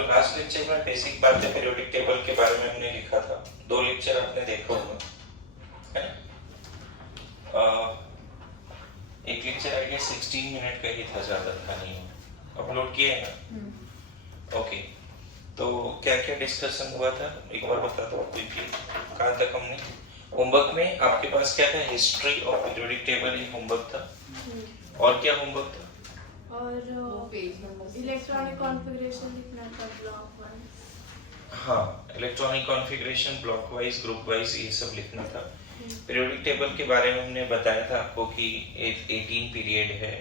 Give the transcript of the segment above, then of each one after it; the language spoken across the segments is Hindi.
तो लास्ट लेक्चर में बेसिक बातें पीरियोडिक टेबल के बारे में हमने लिखा था। 2 लेक्चर आपने देखा होगा, है ना? एक लेक्चर आई गेस 16 मिनट का ही था, ज्यादा था नहीं। अपलोड किया है ना? ओके, तो क्या क्या डिस्कशन हुआ था एक बार बता दो क्विकली। कहाँ तक हमने होमवर्क में, आपके पास क्या था? History of periodic table he homework था। और क्या होमवर्क था? और इलेक्ट्रॉनिक कॉन्फ़िगरेशन लिखना था, ब्लॉक वाइज। हाँ, electronic configuration, block wise, group wise, ये सब लिखना था। पीरियोडिक टेबल के बारे में हमने बताया था आपको कि 18 पीरियड है,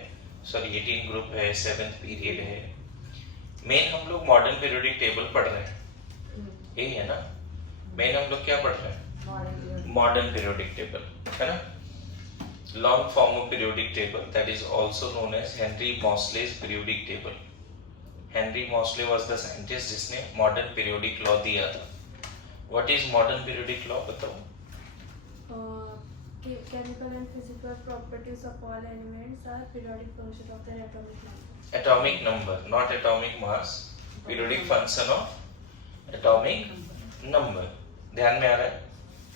सॉरी 18 ग्रुप है, 7th पीरियड है। मेन हम लोग मॉडर्न पीरियोडिक टेबल पढ़ रहे हैं, यही है ना? मेन हम लोग क्या पढ़ रहे हैं? मॉडर्न पीरियोडिक टेबल, है ना? Long form of periodic table, that is also known as Henry Moseley's periodic table. Henry Moseley was the scientist जिसने modern periodic law दिया था। What is modern periodic law बताओ? Chemical and physical properties of all elements are periodic function of their atomic number. Atomic number, not atomic mass. Periodic function of atomic number. ध्यान में आ रहा है?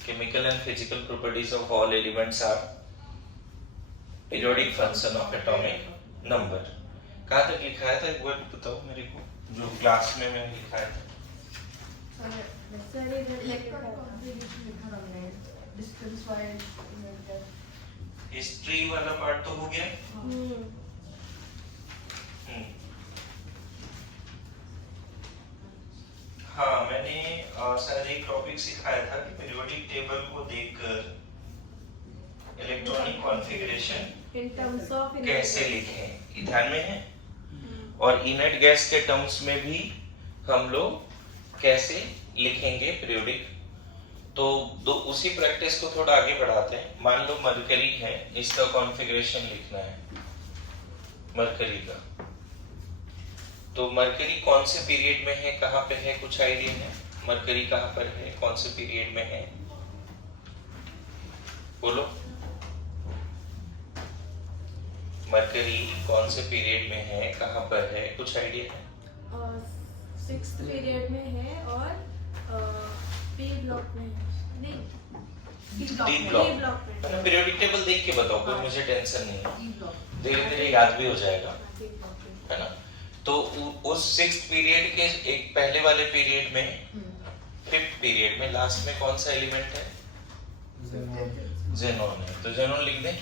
Chemical and physical properties of all elements are periodic function of atomic number. कहाँ तक लिखाया था एक बार बताओ मेरे को, जो क्लास में मैंने लिखाया था। हिस्ट्री वाला पार्ट तो हो गया। हाँ, मैंने शायद एक टॉपिक सिखाया था कि पीरियोडिक टेबल को देखकर electronic configuration In terms of कैसे लिखें, ये ध्यान में है। और इनर्ट गैस के टर्म्स में भी हम लोग कैसे लिखेंगे पीरियोडिक। तो उसी प्रैक्टिस को थोड़ा आगे बढ़ाते हैं। मान लो मरकरी है, इसका कॉन्फ़िगरेशन लिखना है मरकरी का। तो मरकरी कौन से पीरियड में है, कहाँ पे है, कुछ आइडिया है? मरकरी कहाँ पर है, कौन से पीरियड में है, बोलो। मरकरी कौन से पीरियड में है, कहाँ पर है, कुछ आइडिया है? 6th पीरियड में है और पी ब्लॉक में है। नहीं, डी ब्लॉक में। पीरियोडिक टेबल देख के बताओ, कोई मुझे टेंशन नहीं है, धीरे धीरे याद भी हो जाएगा, है ना? तो उस 6th पीरियड के एक पहले वाले पीरियड में, 5th पीरियड में लास्ट में कौन सा एलिमेंट है? ज़ेनॉन है। तो ज़ेनॉन लिख दें।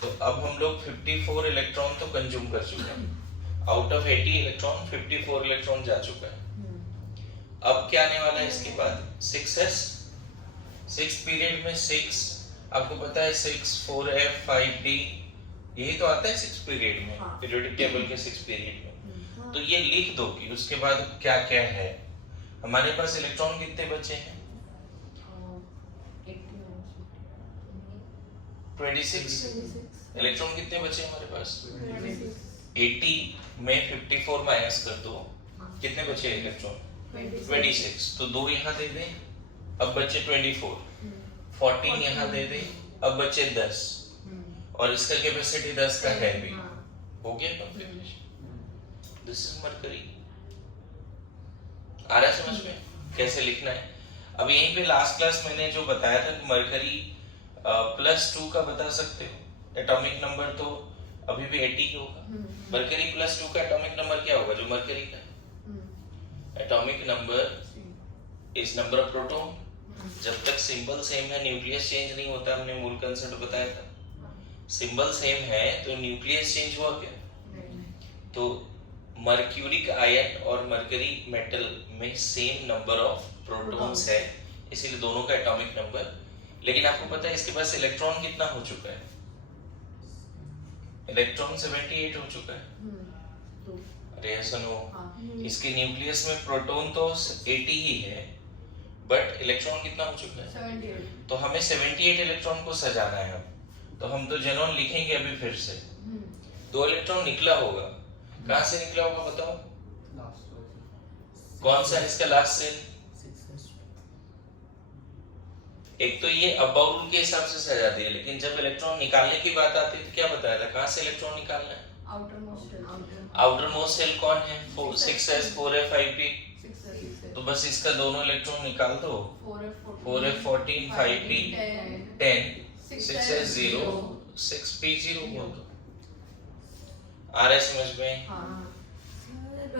तो अब हम लोग 54 इलेक्ट्रॉन तो कंज्यूम कर चुके हैं। आउट ऑफ 80 इलेक्ट्रॉन 54 इलेक्ट्रॉन जा चुका है। अब क्या आने वाला है इसके बाद? 6s। 6th पीरियड में 6, आपको पता है 6, 4f, 5d, यही तो आता है 6th पीरियड में, पीरियोडिक टेबल के 6th पीरियड में। तो ये लिख दो कि उसके बाद क्या क्या है। हमारे पास इलेक्ट्रॉन कितने बचे हैं? 26। इलेक्ट्रॉन कितने बचे हमारे पास? 80 में 54 माइनस कर दो, कितने बचे इलेक्ट्रॉन? 26। तो 2 यहाँ दे दें, अब बचे 24। 14 यहाँ दे दें, अब बचे 10। और इसका कैपेसिटी 10 का है भी। हो गया कॉन्फ़िगरेशन। This is mercury. आ रहा है समझ में कैसे लिखना है? अब यहीं पे लास्ट क्लास मैंने जो बताया था कि मरकरी +2 का बता सकते हो। एटॉमिक नंबर तो अभी भी 80 ही होगा। मरकरी +2 का एटॉमिक नंबर क्या होगा जो मरकरी का? Atomic number is number of proton. जब तक सिंबल सेम है, न्यूक्लियस चेंज नहीं होता। हमने मूल कंसेप्ट बताया था। सिंबल सेम है तो न्यूक्लियस चेंज हुआ क्या? तो मर्क्यूरिक आयन और मरकरी मेटल में सेम नंबर ऑफ प्रोटॉन्स है, इसीलिए दोनों का एटॉमिक नंबर। लेकिन आपको पता है इसके पास इलेक्ट्रॉन कितना हो चुका है? इलेक्ट्रॉन 78 हो चुका है। अरे ऐसा नो, इसके न्यूक्लियस में प्रोटॉन तो 80 ही है, बट इलेक्ट्रॉन कितना हो चुका है? 78। तो हमें 78 इलेक्ट्रॉन को सजाना है। अब तो हम तो ज़ेनॉन लिखेंगे अभी फिर से। 2 इलेक्ट्रॉन निकला होगा, कहाँ से निकला होगा बताओ? कौन सा इसका लास्ट सेल? एक तो ये अबाउट के हिसाब से सजा दिया, लेकिन जब इलेक्ट्रॉन निकालने की बात आती है तो क्या बताया था, कहाँ से इलेक्ट्रॉन निकालना है? Outermost outermost shell कौन है? 6s 4f 5p। तो बस इसका दोनों इलेक्ट्रॉन निकाल दो। 4f 14 5p 10 6s 0 6p 0 बोल दो। आ रहा है समझ में? सर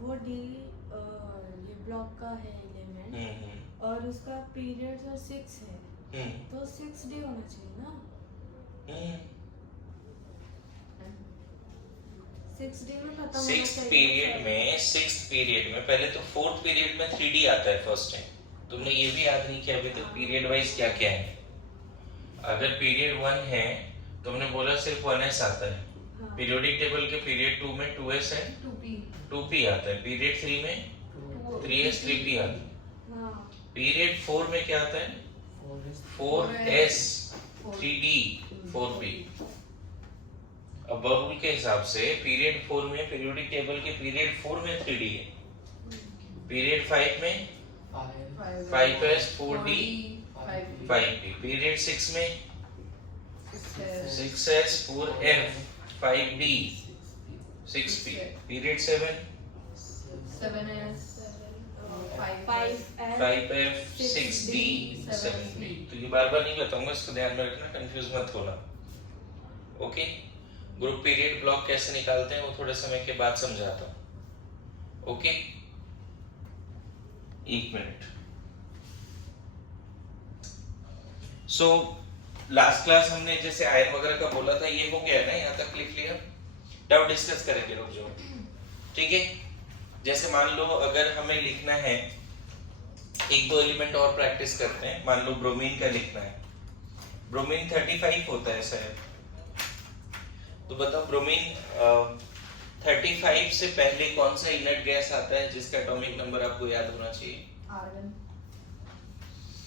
वो डी ये ब्लॉक का है एलिमेंट और उसका पीरियड जो 6 है तो 6 डे होना चाहिए ना। 6 डे में खत्म होना सिक्स चाहिए। पीरियड में पहले तो फोर्थ पीरियड में 3D आता है फर्स्ट टाइम। तुमने ये भी याद नहीं किया अभी तक पीरियड वाइज क्या क्या है। अगर पीरियड 1 है तुमने बोला सिर्फ 1s आता है। पीरियोडिक टेबल के पीरियड 2 में 2s है 2p आता है। पीरियड 3 में 3s 3p आता है। पीरियड 4 में क्या आता है? 4s 3d 4p। अब बबल के हिसाब से पीरियड 4 में पीरियोडिक टेबल के पीरियड 4 में 3d है। पीरियड 5 में 5s 4d 5p। पीरियड 6 में 6s 4f 5d 6p। Period 7 5f 6d 7p। तो ये बार बार नहीं बताऊंगा, इसको ध्यान में रखना, कंफ्यूज मत होना। ओके, ग्रुप पीरियड ब्लॉक कैसे निकालते हैं वो थोड़े समय के बाद समझाता हूं। ओके, एक मिनट। सो लास्ट क्लास हमने जैसे आयन वगैरह का बोला था, ये हो गया ना, यहाँ तक लिख लिया। डाउट डिस्कस करेंगे, रुक जाओ। ठीक है, जैसे मान लो अगर हमें लिखना है, एक दो एलिमेंट और प्रैक्टिस करते हैं। मान लो ब्रोमीन का लिखना है। ब्रोमीन 35 होता है शायद, तो बताओ ब्रोमीन 35 से पहले कौन सा इनर्ट गैस आता है जिसका एटॉमिक नंबर आपको याद होना चाहिए? आर्गन।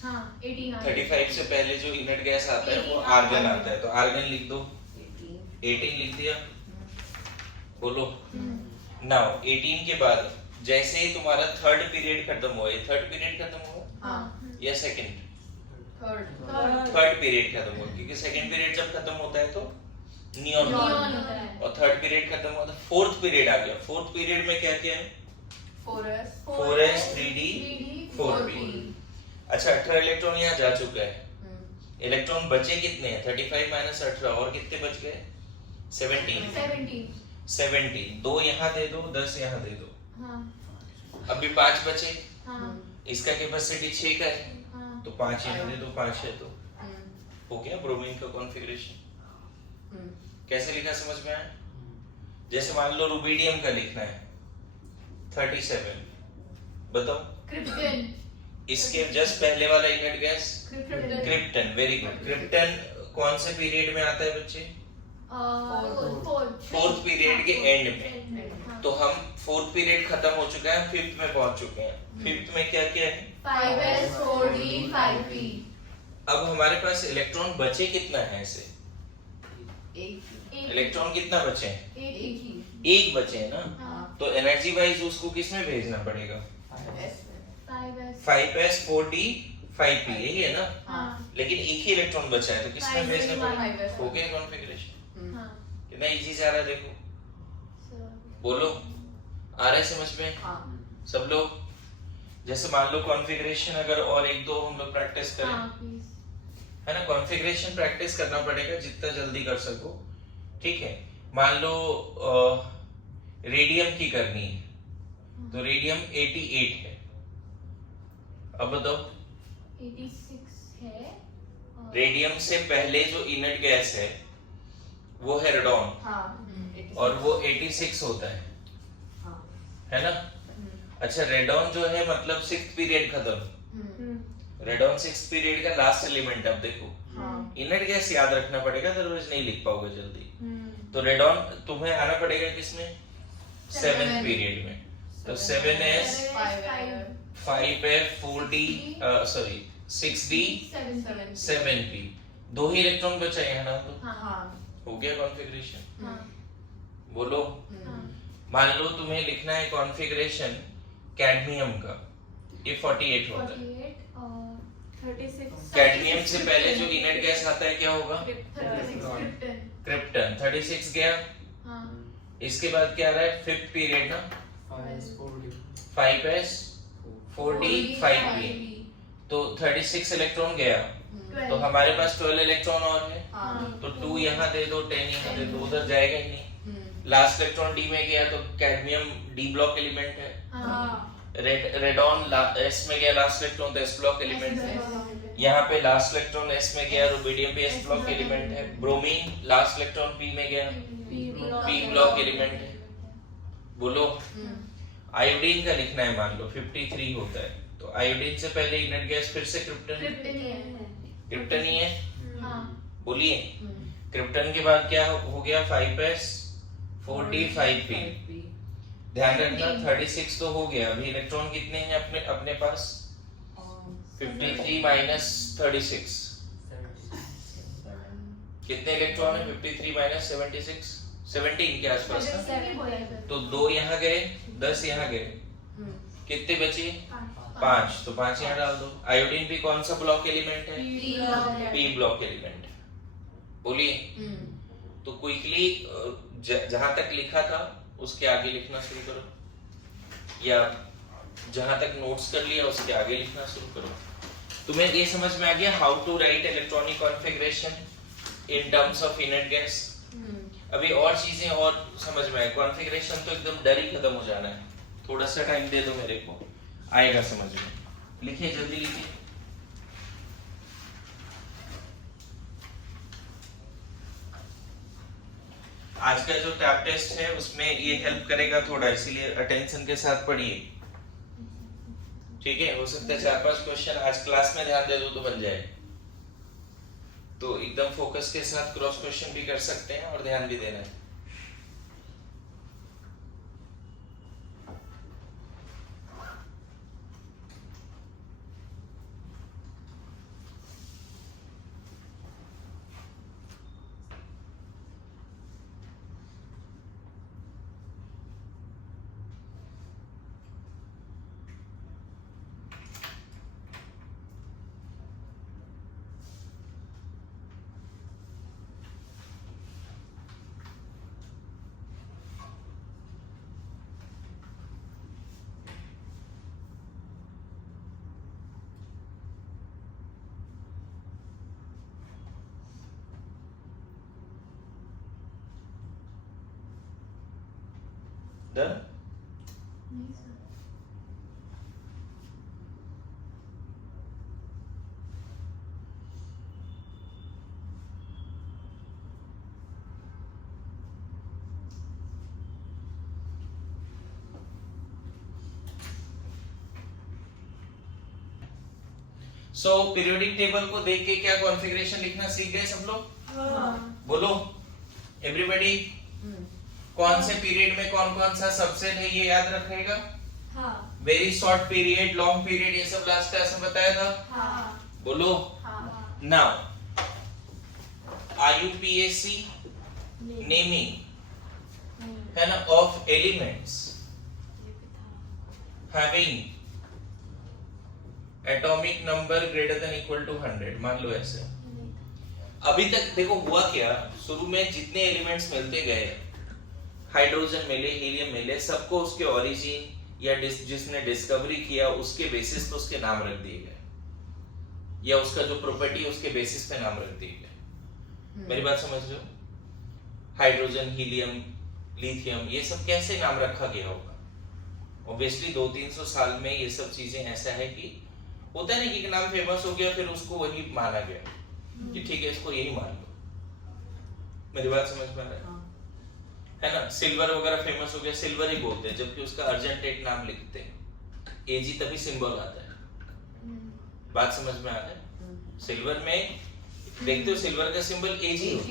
हाँ, 18 35 से पहले जो इनर्ट गैस आता है वो आर्गन आता है। तो आर्गन लिख दो। 18 लिख दिया, बोलो। नाउ 18 के बाद जैसे ही तुम्हारा थर्ड पीरियड खत्म हुआ, ये थर्ड पीरियड खत्म हुआ या सेकंड? थर्ड पीरियड खत्म हुआ, क्योंकि सेकंड पीरियड जब खत्म होता है तो नियॉन होता है, और थर्ड पीरियड खत्म हुआ तो फोर्थ पीरियड आ गया। फोर्थ पीरियड में क्या क्या है? 4s 3d 4p। अच्छा, 18 इलेक्ट्रॉन यहाँ जा चुका है। इलेक्ट्रॉन बचे कितने हैं? 35 माइनस 18 और कितने बच गए? 17। 2 यहाँ दे दो, 10 यहाँ दे दो। अभी 5 बचे। इसका कैपेसिटी 6 का है, तो 5 यहाँ दे दो, 5 है तो हो गया ब्रोमीन का कॉन्फ़िगरेशन। कैसे लिखा समझ में आया? जैसे मान लो रुबिडियम का लिखना है 37, बताओ। क्रिप्टन। इसके जस्ट पहले वाला inert gas krypton. Very good. Krypton कौन से पीरियड में आता है बच्चे? फोर्थ पीरियड के एंड में। तो हम फोर्थ पीरियड खत्म हो चुका है, फिफ्थ में पहुंच चुके हैं। फिफ्थ में क्या क्या है? 5s 4d 5p। अब हमारे पास इलेक्ट्रॉन बचे कितना है ऐसे? इलेक्ट्रॉन कितना बचे हैं? एक बचे हैं ना। तो एनर्जी वाइज उसको किसमें भेजना पड़ेगा? 5s 4d 5p, यही है ना। लेकिन एक ही इलेक्ट्रॉन बचा है तो किसमें भेजना पड़ेगा? हो गया कॉन्फ़िगरेशन। कितना इजी जा रहा है देखो, बोलो। आ रहा है समझ में सब लोग? जैसे मान लो कॉन्फ़िगरेशन अगर और एक दो हम लोग प्रैक्टिस करें, है ना। कॉन्फ़िगरेशन प्रैक्टिस करना पड़ेगा जितना जल्दी कर सको, ठीक है। मान लो रेडियम की करनी है, तो रेडियम 88 है। अब बताओ 86 है। रेडियम से पहले जो इनर्ट गैस है वो है रेडॉन, और वो 86 होता है ना। अच्छा, रेडॉन जो है मतलब 6th पीरियड खत्म। रेडॉन 6th पीरियड का लास्ट एलिमेंट। अब देखो इनर्ट गैस याद रखना पड़ेगा, अदरवाइज नहीं लिख पाओगे जल्दी। तो रेडॉन तुम्हें आना पड़ेगा किसमें? 7th पीरियड में। तो 7s 5f 4d 6d 7p। 2 ही इलेक्ट्रॉन बचा है ना, तो हो गया कॉन्फ़िगरेशन। बोलो। मान लो तुम्हें लिखना है कॉन्फ़िगरेशन कैडमियम का, ये 48 होता है। 36। कैडमियम से पहले जो इनर्ट गैस आता है क्या होगा? क्रिप्टन। क्रिप्टन। 36 गया, इसके बाद क्या आ रहा है, फिफ्थ पीरियड ना, 5s 4d 5p, तो 36 इलेक्ट्रॉन गया, तो हमारे पास 12 इलेक्ट्रॉन और है, तो 2 यहाँ दे दो, 10 यहाँ दे दो, उधर जाएगा ही नहीं। लास्ट इलेक्ट्रॉन डी में गया तो कैडमियम डी ब्लॉक एलिमेंट है, रेडॉन एस में गया लास्ट इलेक्ट्रॉन तो एस ब्लॉक एलिमेंट है, यहाँ पे लास्ट इलेक्ट्रॉन एस में गया, रुबिडियम भी एस ब्लॉक एलिमेंट है, ब्रोमीन लास्ट इलेक्ट्रॉन पी में गया, पी ब्लॉक एलिमेंट है। बोलो आयोडीन का लिखना है, मान लो 53 होता है, तो आयोडीन से पहले इनर्ट गैस फिर से क्रिप्टन ही है, बोलिए क्रिप्टन के बाद क्या हो गया, 5s 4d 5p। ध्यान रखना 36 तो हो गया, अभी इलेक्ट्रॉन कितने हैं अपने पास, 53 माइनस 36, कितने इलेक्ट्रॉन है, 53 माइनस 76, 17 के आसपास ना, तो 2 यहाँ गए, 10 यहाँ गए, कितने बचे, 5, तो 5 यहाँ डाल दो। आयोडीन भी कौन सा ब्लॉक एलिमेंट है, पी ब्लॉक एलिमेंट है, बोलिए। तो क्विकली जहां तक लिखा था उसके आगे लिखना शुरू करो, या जहां तक नोट्स कर लिया उसके आगे लिखना शुरू करो। तुम्हें ये समझ में आ गया how to write electronic configuration in terms of inert gas. अभी और चीजें और समझ में आए, कॉन्फ़िगरेशन तो एकदम डर ही खत्म हो जाना है, थोड़ा सा टाइम दे दो मेरे को, आएगा समझ में। लिखिए जल्दी लिखिए। आज का जो टैब टेस्ट है उसमें ये हेल्प करेगा थोड़ा, इसीलिए अटेंशन के साथ पढ़िए, ठीक है। हो सकता है 4-5 क्वेश्चन आज क्लास में ध्यान दे दो तो बन जाए, तो एकदम फोकस के साथ क्रॉस क्वेश्चन भी कर सकते हैं और ध्यान भी देना है। Done? सो पीरियोडिक टेबल को देख के क्या कॉन्फ़िगरेशन लिखना सीख गए सब लोग? बोलो एवरीबॉडी, कौन से पीरियड में कौन कौन सा सबसेट है ये याद रखेगा? Very short period, long period, ये सब लास्ट क्लास में बताया था। बोलो नाउ IUPAC नेमिंग है ना of elements having atomic number greater than equal to 100, मान लो ऐसे। अभी तक देखो हुआ क्या, शुरू में जितने एलिमेंट्स मिलते गए, हाइड्रोजन मिले, हीलियम मिले, सबको उसके ओरिजिन या जिसने डिस्कवरी किया उसके बेसिस पे उसके नाम रख दिए गए, या उसका जो प्रॉपर्टी उसके बेसिस पे नाम रख दिए गए। मेरी बात समझ रहे हो? हाइड्रोजन, हीलियम, लिथियम, ये सब कैसे नाम रखा गया होगा? ऑब्वियसली 200-300 साल में ये सब चीजें ऐसा है कि होता है ना कि नाम फेमस हो गया, फिर उसको वही माना गया कि ठीक है इसको यही मान लो। मेरी बात समझ में आ रहा है ना? सिल्वर वगैरह फेमस हो गया, सिल्वर ही बोलते हैं, जबकि उसका अर्जेंटेट नाम लिखते हैं, एजी तभी सिंबल आता है। बात समझ में आ रहा है? सिल्वर में देखते हो सिल्वर का सिंबल एजी होता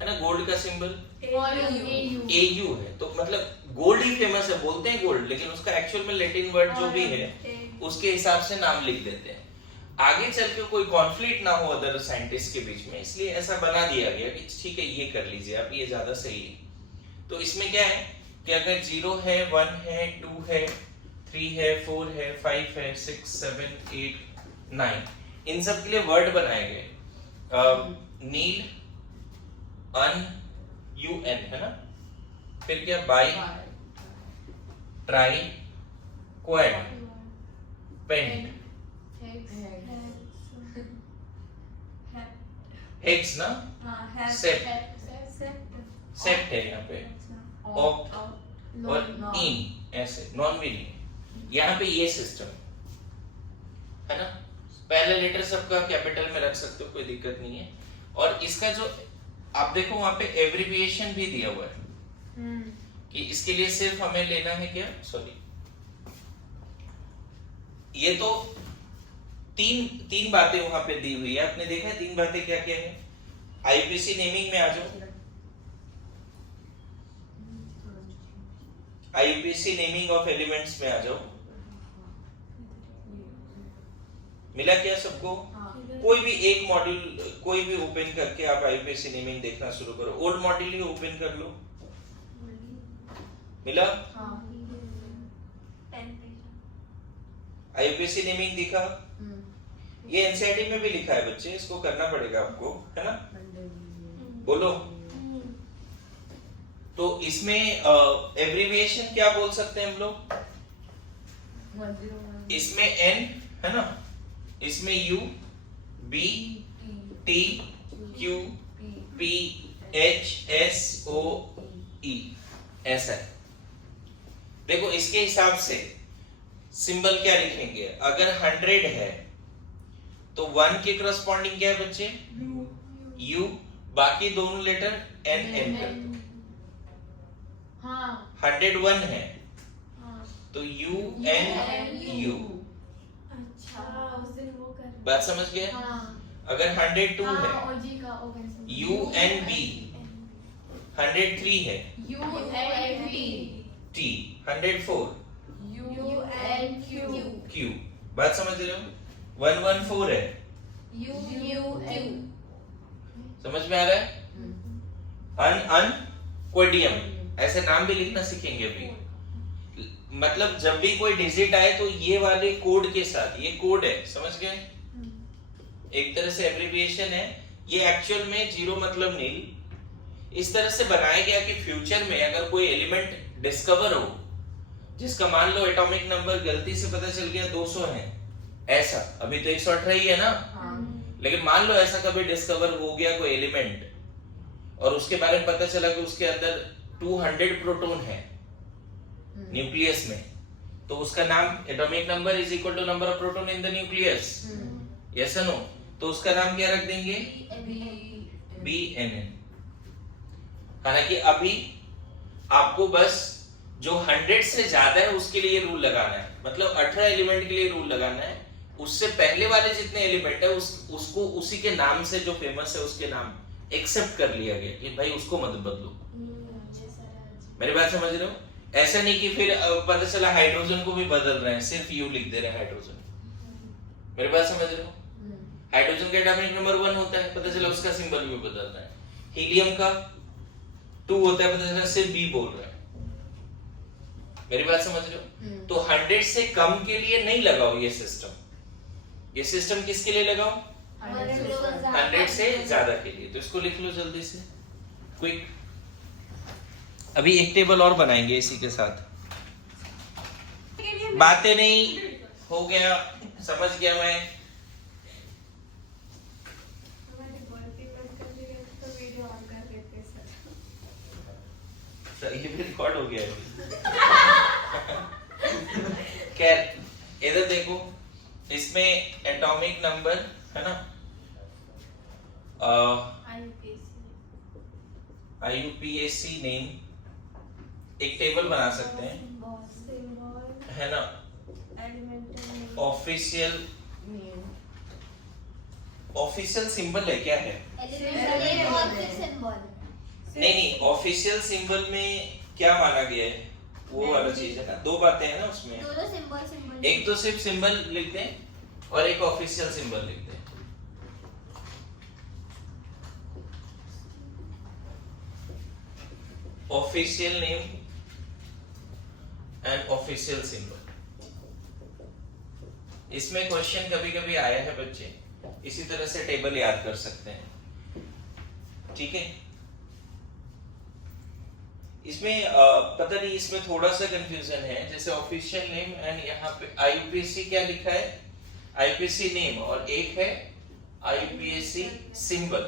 है ना? गोल्ड का सिंबल AU है, तो मतलब गोल्ड ही फेमस है, बोलते हैं गोल्ड, लेकिन उसका एक्चुअल में लैटिन वर्ड जो भी है उसके हिसाब से नाम लिख देते हैं। आगे चल के कोई कॉन्फ्लिक्ट ना हो अदर साइंटिस्ट के बीच में, इसलिए ऐसा बना दिया गया कि ठीक है ये कर लीजिए आप, ये ज्यादा सही है। तो इसमें क्या है कि अगर 0 है, 1 है, 2 है, 3 है, 4 है, 5 है, 6, 7, 8, 9, इन सब के लिए वर्ड बनाए गए। नील, UN है ना, फिर क्या bi, tri, quad, pent, hex ना, सेप्ट है यहाँ पे, ऑक्ट और इन, ऐसे नॉन भी नहीं। यहाँ पे ये सिस्टम है ना, पहले लेटर सबका कैपिटल में रख सकते हो, कोई दिक्कत नहीं है। और इसका जो आप देखो वहां पे एब्रिविएशन भी दिया हुआ है कि इसके लिए सिर्फ हमें लेना है क्या, सॉरी ये तो तीन बातें वहां पे दी हुई है, आपने देखा है 3 बातें क्या क्या है। आईपीसी नेमिंग में आ जाओ, आईपीसी नेमिंग ऑफ एलिमेंट्स में आ जाओ, मिला क्या सबको? कोई भी एक मॉड्यूल कोई भी ओपन करके आप आईपीसी नेमिंग देखना शुरू करो, ओल्ड मॉड्यूल ही ओपन कर लो, मिला? आईपीसी नेमिंग दिखा, ये एनसीईआरटी में भी लिखा है बच्चे, इसको करना पड़ेगा आपको, है ना? बोलो। तो इसमें एब्रिविएशन क्या बोल सकते हैं हम लोग? इसमें एन है ना, इसमें U, B, T, Q, P, H, S, O, E, ऐसा है। देखो इसके हिसाब से सिंबल क्या लिखेंगे, अगर 100 है तो 1 के करस्पॉन्डिंग क्या है बच्चे? यू, बाकी दोनों लेटर एन एन कर दो। 101 है तो यू एन यू, बात समझ गए? अगर 102 है यू एन बी, 103 है टी, 104 क्यू, बात समझ रहे हो? 114 है, समझ में आ रहा है? अन क्वेडियम, ऐसे नाम भी लिखना सीखेंगे अभी। मतलब जब भी कोई डिजिट आए तो ये वाले कोड के साथ, ये कोड है, समझ गए? एक तरह से एब्रिविएशन है ये, एक्चुअल में जीरो मतलब नील इस तरह से बनाया गया कि फ्यूचर में अगर कोई एलिमेंट डिस्कवर हो जिसका मान लो एटॉमिक नंबर गलती से पता चल गया 200 है, ऐसा अभी तो 118 ही है ना, लेकिन मान लो ऐसा कभी डिस्कवर हो गया कोई एलिमेंट और उसके बारे में पता चला कि उसके अंदर 200 प्रोटॉन है न्यूक्लियस में, तो उसका नाम atomic number is equal to number of proton in the nucleus, yes और नो? तो उसका नाम क्या रख देंगे? BNN। हालांकि अभी आपको बस जो 100 से ज्यादा है उसके लिए रूल लगाना है, मतलब 18 एलिमेंट के लिए रूल लगाना है, उससे पहले वाले जितने एलिमेंट है उसको उसी के नाम से जो फेमस है उसके नाम एक्सेप्ट कर लिया गया कि भाई उसको मत बदलो। मेरी बात समझ रहे हो? ऐसा नहीं कि फिर पता चला हाइड्रोजन को भी बदल रहे हैं, सिर्फ यू लिख दे रहे हैं हाइड्रोजन। मेरी बात समझ रहे हो? हाइड्रोजन का एटॉमिक नंबर 1 होता है, पता चला उसका सिंबल भी बदल रहा है। हीलियम का 2 होता है, पता चला सिर्फ बी बोल रहा है। मेरी बात समझ रहे हो? तो 100 से कम के लिए नहीं लगाओ ये सिस्टम, ये सिस्टम किसके लिए लगाओ? 100 से ज्यादा के लिए। तो इसको लिख लो जल्दी से, क्विक। अभी एक टेबल और बनाएंगे इसी के साथ, बातें नहीं हो गया, समझ गया मैं। सर ये भी रिकॉर्ड हो गया है। खैर इधर देखो, इसमें एटॉमिक नंबर है ना, IUPAC नेम एक टेबल बना सकते हैं, है ना? ऑफिशियल सिंबल है, क्या है? नहीं, ऑफिशियल सिंबल में क्या माना गया है वो वाला चीज है ना, 2 बातें हैं ना उसमें, एक तो सिर्फ सिंबल लिख दें और एक ऑफिशियल सिंबल लिख दें। Official name and official symbol, इसमें क्वेश्चन कभी कभी आया है बच्चे, इसी तरह से टेबल याद कर सकते हैं, ठीक है? इसमें पता नहीं, इसमें थोड़ा सा कंफ्यूजन है। जैसे ऑफिशियल नेम एंड यहाँ पे आईयूपीएससी क्या लिखा है, आईयूपीएससी नेम, और एक है आईयूपीएससी सिंबल।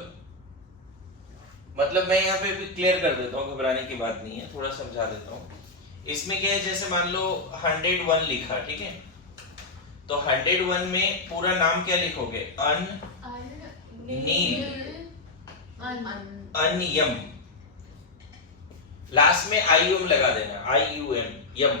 मतलब मैं यहाँ पे भी क्लियर कर देता हूँ, घबराने की बात नहीं है, थोड़ा समझा देता हूँ। इसमें क्या है, जैसे मान लो 101 लिखा, ठीक है, तो 101 में पूरा नाम क्या लिखोगे, अनयम, लास्ट में आईयूएम लगा देना, आईयूएम, यम,